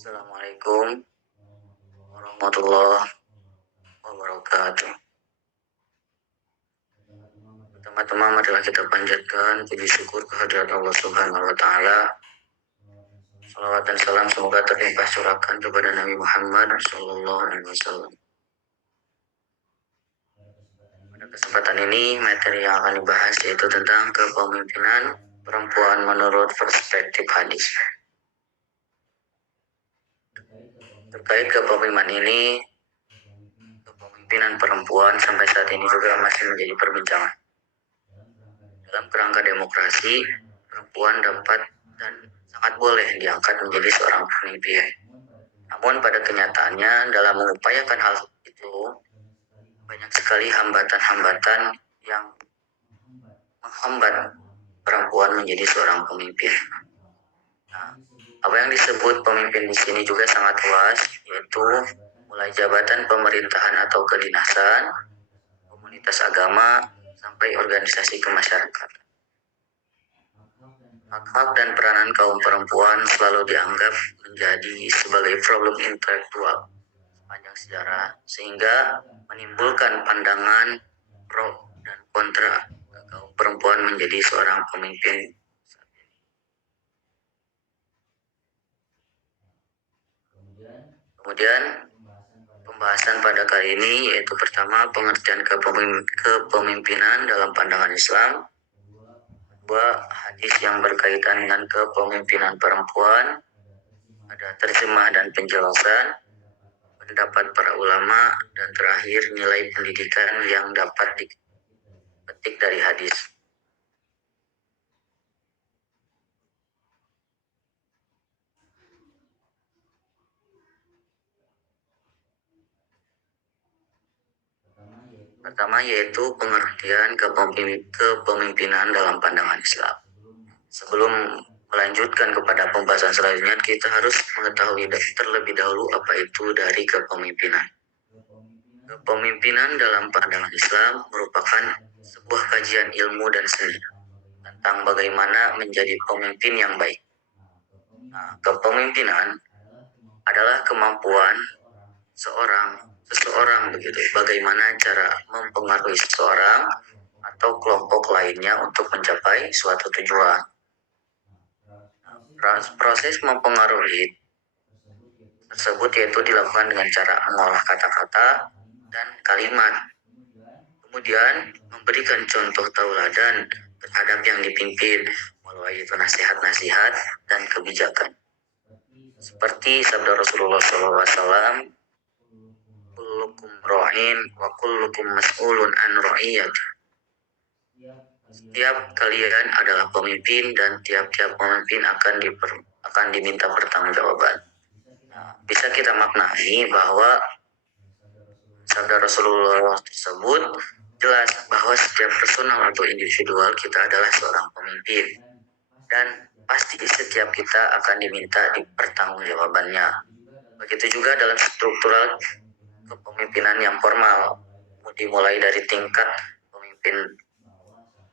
Assalamualaikum warahmatullahi wabarakatuh. Pertama-tama marilah kita panjatkan puji syukur kehadirat Allah Subhanahu wa taala. Salawat dan salam semoga terlimpah curahkan kepada Nabi Muhammad sallallahu alaihi wasallam. Pada kesempatan ini materi yang akan dibahas yaitu tentang kepemimpinan perempuan menurut perspektif hadis. Terkait kepemimpinan ini, kepemimpinan perempuan sampai saat ini juga masih menjadi perbincangan. Dalam kerangka demokrasi, perempuan dapat dan sangat boleh diangkat menjadi seorang pemimpin. Namun pada kenyataannya dalam mengupayakan hal itu, banyak sekali hambatan-hambatan yang menghambat perempuan menjadi seorang pemimpin. Nah, apa yang disebut pemimpin di sini juga sangat luas, yaitu mulai jabatan pemerintahan atau kedinasan, komunitas agama, sampai organisasi kemasyarakatan. Hak-hak dan peranan kaum perempuan selalu dianggap menjadi sebagai problem intelektual sepanjang sejarah, sehingga menimbulkan pandangan pro dan kontra kaum perempuan menjadi seorang pemimpin. Kemudian pembahasan pada kali ini yaitu pertama pengertian kepemimpinan dalam pandangan Islam, kedua hadis yang berkaitan dengan kepemimpinan perempuan, ada terjemah dan penjelasan, pendapat para ulama, dan terakhir nilai pendidikan yang dapat dipetik dari hadis. Pertama yaitu pengertian kepemimpinan dalam pandangan Islam. Sebelum melanjutkan kepada pembahasan selanjutnya, kita harus mengetahui terlebih dahulu apa itu dari kepemimpinan. Kepemimpinan dalam pandangan Islam merupakan sebuah kajian ilmu dan seni tentang bagaimana menjadi pemimpin yang baik. Nah, kepemimpinan adalah kemampuan seseorang begitu, bagaimana cara mempengaruhi seseorang atau kelompok lainnya untuk mencapai suatu tujuan. Proses mempengaruhi tersebut yaitu dilakukan dengan cara mengolah kata-kata dan kalimat, kemudian memberikan contoh tauladan terhadap yang dipimpin melalui itu nasihat-nasihat dan kebijakan. Seperti sabda Rasulullah SAW, kullukum ra'in wa kullukum mas'ulun an ra'iyat. Setiap kalian adalah pemimpin dan tiap-tiap pemimpin akan diminta pertanggungjawaban. Nah, bisa kita maknai bahwa sabda Rasulullah tersebut jelas bahwa setiap personal atau individual kita adalah seorang pemimpin dan pasti setiap kita akan diminta pertanggungjawabannya. Begitu juga dalam struktural kepemimpinan yang formal, dimulai dari tingkat pemimpin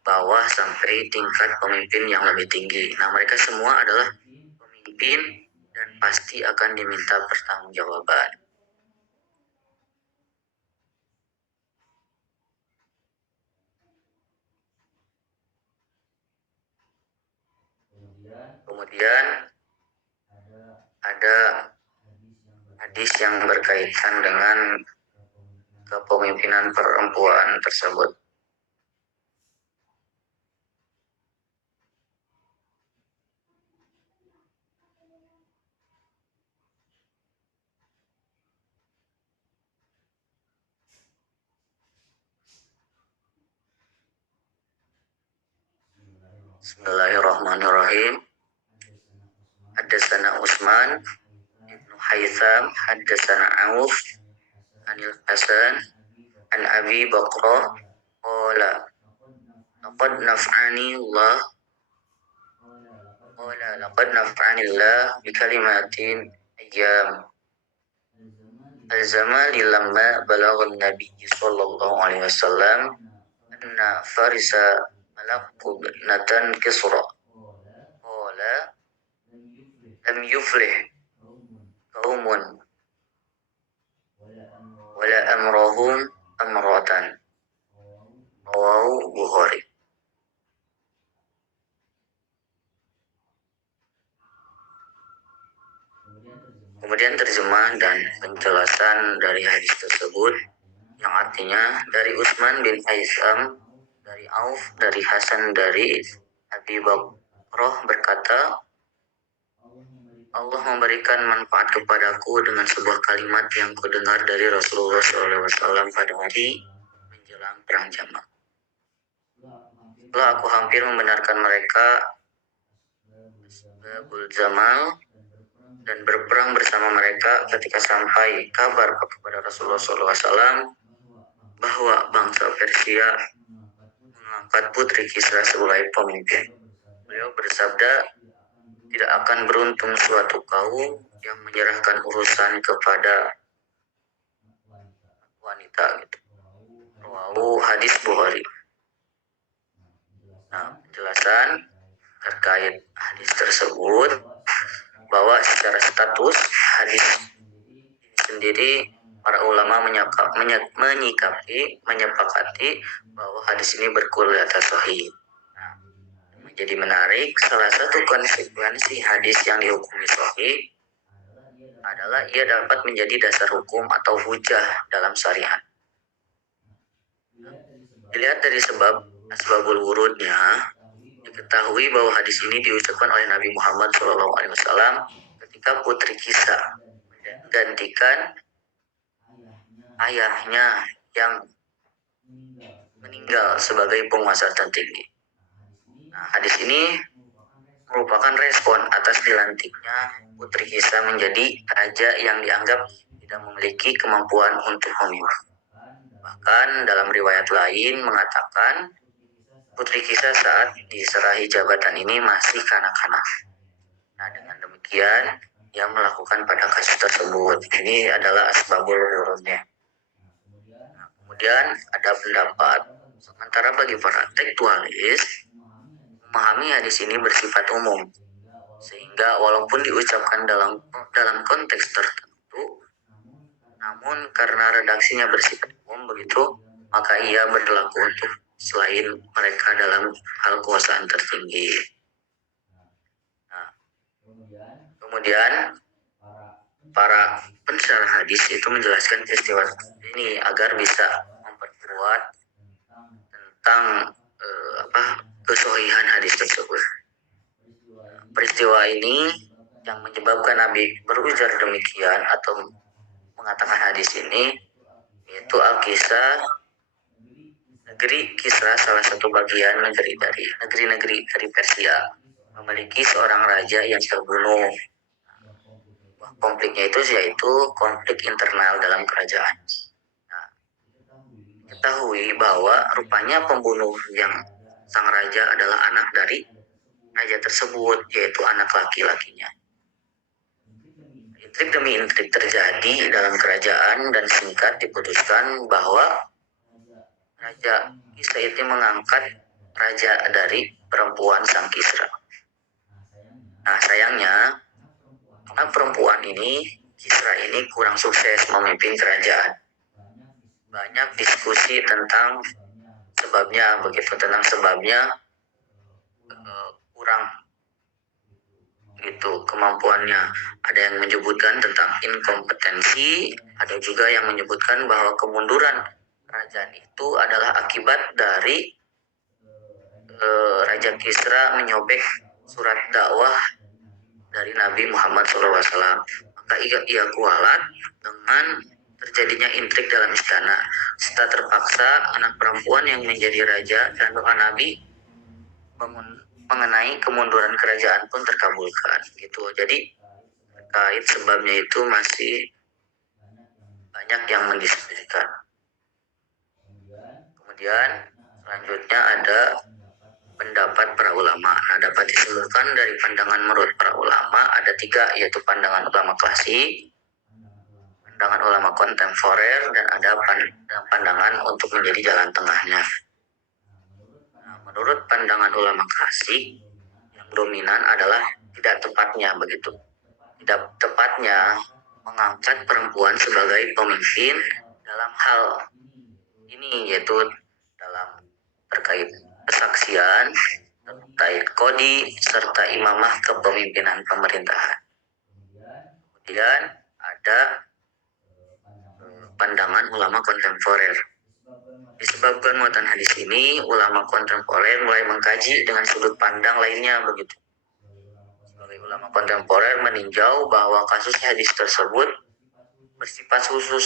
bawah sampai tingkat pemimpin yang lebih tinggi. Nah, mereka semua adalah pemimpin dan pasti akan diminta pertanggungjawaban. Kemudian ada hadis yang berkaitan dengan kepemimpinan perempuan tersebut. Bismillahirrahmanirrahim. Haddatsana Utsman ibnu Haytham, haddatsana Auf anil Hasan an Abi Bakrah qala laqad naf'ani Allah bi kalimatin ayyam al-zamali lamma balagha an-nabiy sallallahu alaihi wasallam anna farisa malaktu natan kisra qala lam yuflih qaumun wala amrohum amratan. Rawahu Bukhari. Kemudian terjemah dan penjelasan dari hadis tersebut yang artinya dari Utsman bin Aisam, dari Auf, dari Hasan, dari Abi Bakrah berkata, Allah memberikan manfaat kepadaku dengan sebuah kalimat yang kudengar dari Rasulullah SAW pada hari menjelang perang Jamal. Setelah aku hampir membenarkan mereka Babul Jamal dan berperang bersama mereka ketika sampai kabar kepada Rasulullah SAW bahwa bangsa Persia mengangkat putri Kisra sebagai pemimpin. Beliau bersabda, tidak akan beruntung suatu kaum yang menyerahkan urusan kepada wanita. Gitu. Rawahu hadis Bukhari. Nah, penjelasan terkait hadis tersebut bahwa secara status hadis sendiri para ulama menyepakati bahwa hadis ini berkualitas sahih. Nah, menjadi menarik, salah satu konsekuensi hadis yang dihukumi sahih adalah ia dapat menjadi dasar hukum atau hujah dalam syariat. Dilihat dari asbabul wurudnya, diketahui bahwa hadis ini diucapkan oleh Nabi Muhammad SAW ketika putri Kisra menggantikan ayahnya yang meninggal sebagai penguasa tertinggi. Nah, hadis ini merupakan respon atas dilantiknya putri Kisra menjadi raja yang dianggap tidak memiliki kemampuan untuk memimpin. Bahkan dalam riwayat lain mengatakan putri Kisra saat diserahi jabatan ini masih kanak-kanak. Nah, dengan demikian ia melakukan pada kasus tersebut. Ini adalah asbabul wurudnya. Nah, kemudian ada pendapat sementara bagi para tekstualis memahami hadis ini bersifat umum, sehingga walaupun diucapkan dalam konteks tertentu, namun karena redaksinya bersifat umum begitu, maka ia berlaku untuk selain mereka dalam hal kekuasaan tertinggi. Nah, kemudian para pensyarah hadis itu menjelaskan peristiwa ini agar bisa memperkuat tentang kesohihan hadis tersebut. Peristiwa ini yang menyebabkan Nabi berujar demikian atau mengatakan hadis ini yaitu Al-Kisra, negeri Kisra, salah satu bagian negeri-negeri dari Persia, memiliki seorang raja yang terbunuh. Konfliknya itu yaitu konflik internal dalam kerajaan. Nah, ketahui bahwa rupanya pembunuh yang sang raja adalah anak dari raja tersebut, yaitu anak laki-lakinya. Intrik demi intrik terjadi dalam kerajaan dan singkat diputuskan bahwa Raja Kisra itu mengangkat raja dari perempuan sang Kisra. Nah, sayangnya anak perempuan ini, Kisra ini kurang sukses memimpin kerajaan. Banyak diskusi tentang sebabnya, kurang gitu kemampuannya. Ada yang menyebutkan tentang inkompetensi, ada juga yang menyebutkan bahwa kemunduran kerajaan itu adalah akibat dari Raja Kisra menyobek surat dakwah dari Nabi Muhammad SAW. Maka ia kualat dengan terjadinya intrik dalam istana. Setelah terpaksa, anak perempuan yang menjadi raja dan doa Nabi mengenai kemunduran kerajaan pun terkabulkan. Gitu. Jadi terkait sebabnya itu masih banyak yang mendiskusikan. Kemudian selanjutnya ada pendapat para ulama. Nah, dapat disimpulkan dari pandangan menurut para ulama ada 3, yaitu pandangan ulama klasik, pandangan ulama kontemporer, dan ada pandangan untuk menjadi jalan tengahnya. Nah, menurut pandangan ulama klasik, yang dominan adalah tidak tepatnya begitu. Tidak tepatnya mengangkat perempuan sebagai pemimpin dalam hal ini, yaitu dalam terkait kesaksian, terkait kodi, serta imamah kepemimpinan pemerintahan. Kemudian ada pandangan ulama kontemporer. Disebabkan muatan hadis ini, ulama kontemporer mulai mengkaji dengan sudut pandang lainnya begitu. Sebagai ulama kontemporer meninjau bahwa kasus hadis tersebut bersifat khusus,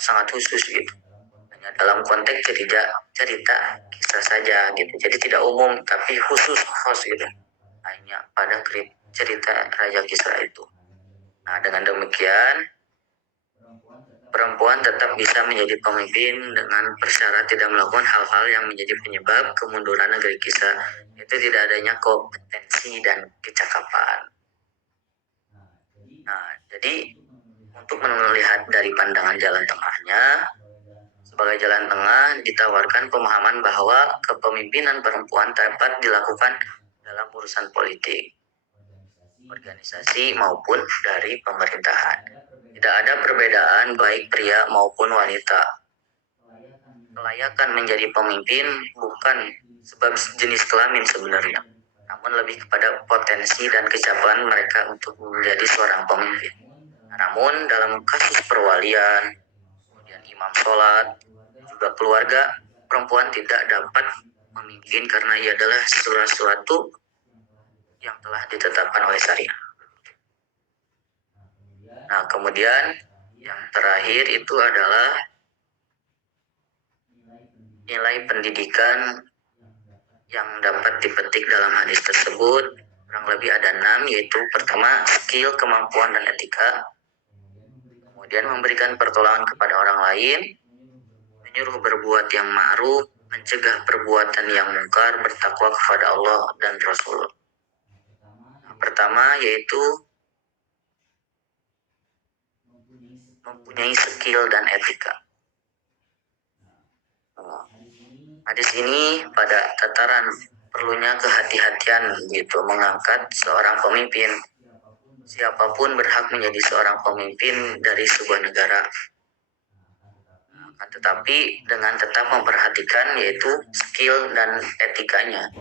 sangat khusus gitu. Hanya dalam konteks cerita kisah saja gitu. Jadi tidak umum tapi khusus gitu. Hanya pada cerita Raja Kisra itu. Nah, dengan demikian perempuan tetap bisa menjadi pemimpin dengan persyarat tidak melakukan hal-hal yang menjadi penyebab kemunduran negeri Kisra. Itu tidak adanya kompetensi dan kecakapan. Nah, jadi untuk melihat dari pandangan jalan tengahnya, sebagai jalan tengah ditawarkan pemahaman bahwa kepemimpinan perempuan dapat dilakukan dalam urusan politik, organisasi maupun dari pemerintahan. Tidak ada perbedaan baik pria maupun wanita. Kelayakan menjadi pemimpin bukan sebab jenis kelamin sebenarnya, namun lebih kepada potensi dan kecakapan mereka untuk menjadi seorang pemimpin. Namun dalam kasus perwalian, kemudian imam sholat, juga keluarga, perempuan tidak dapat memimpin karena ia adalah sesuatu yang telah ditetapkan oleh syariat. Nah, kemudian yang terakhir itu adalah nilai pendidikan yang dapat dipetik dalam hadis tersebut. Kurang lebih ada 6, yaitu pertama, skill, kemampuan, dan etika. Kemudian memberikan pertolongan kepada orang lain, menyuruh berbuat yang ma'ruf, mencegah perbuatan yang mungkar, bertakwa kepada Allah dan Rasul. Nah, pertama yaitu mempunyai skill dan etika. Hadis ini pada tataran perlunya kehati-hatian gitu mengangkat seorang pemimpin. Siapapun berhak menjadi seorang pemimpin dari sebuah negara. Tetapi dengan tetap memperhatikan yaitu skill dan etikanya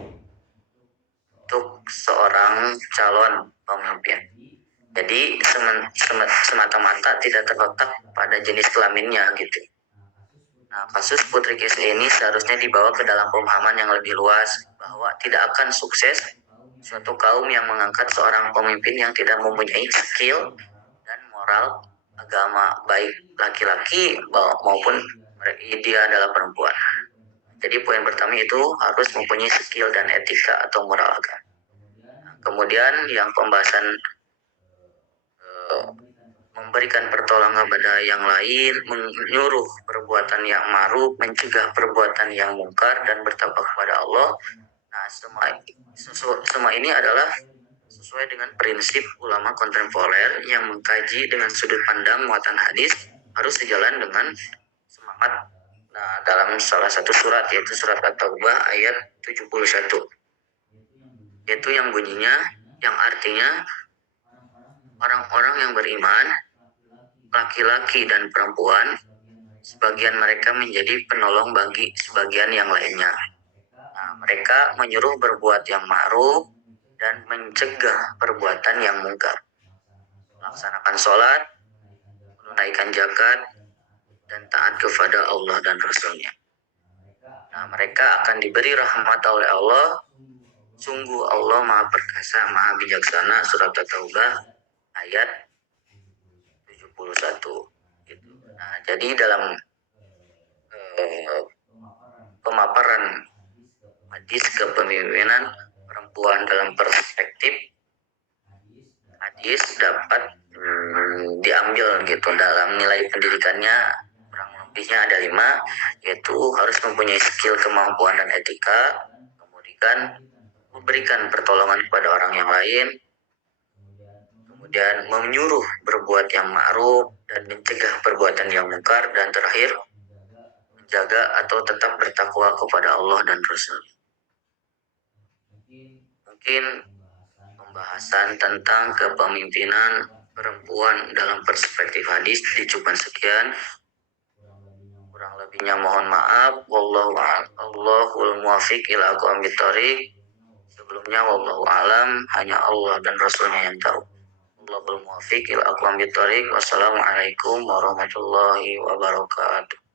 untuk seorang calon pemimpin. Jadi semata-mata tidak terletak pada jenis kelaminnya gitu. Nah, kasus Putri Kisra ini seharusnya dibawa ke dalam pemahaman yang lebih luas bahwa tidak akan sukses suatu kaum yang mengangkat seorang pemimpin yang tidak mempunyai skill dan moral agama, baik laki-laki maupun dia adalah perempuan. Jadi poin pertama itu harus mempunyai skill dan etika atau moral agama. Kemudian yang pembahasan memberikan pertolongan kepada yang lain, menyuruh perbuatan yang ma'ruf, mencegah perbuatan yang mungkar, dan bertakwa kepada Allah. Nah, semua ini adalah sesuai dengan prinsip ulama kontemporer yang mengkaji dengan sudut pandang muatan hadis harus sejalan dengan semangat. Nah, dalam salah satu surat yaitu surat At-Taubah ayat 71. Yaitu yang bunyinya, yang artinya orang-orang yang beriman, laki-laki dan perempuan, sebagian mereka menjadi penolong bagi sebagian yang lainnya. Nah, mereka menyuruh berbuat yang ma'ruf dan mencegah perbuatan yang mungkar. Melaksanakan sholat, menunaikan zakat, dan taat kepada Allah dan Rasul-Nya. Nah, mereka akan diberi rahmat oleh Allah. Sungguh Allah Maha Perkasa, Maha Bijaksana. Surat At-Taubah ayat 71. Gitu. Nah, jadi dalam pemaparan hadis kepemimpinan perempuan dalam perspektif hadis dapat diambil gitu dalam nilai pendidikannya, kurang lebihnya ada 5, yaitu harus mempunyai skill, kemampuan, dan etika, kemudian memberikan pertolongan kepada orang yang lain, kemudian menyuruh berbuat yang ma'ruf dan mencegah perbuatan yang mungkar, dan terakhir menjaga atau tetap bertakwa kepada Allah dan Rasul. Mungkin pembahasan tentang kepemimpinan perempuan dalam perspektif hadis dicukupan sekian. Kurang lebihnya mohon maaf. Wallahul muwaffiq ila aqwamit thoriq. Sebelumnya wallahu alam, hanya Allah dan Rasulnya yang tahu. Wallahul muwaffiq ila aqwamit thoriq. Wassalamualaikum warahmatullahi wabarakatuh.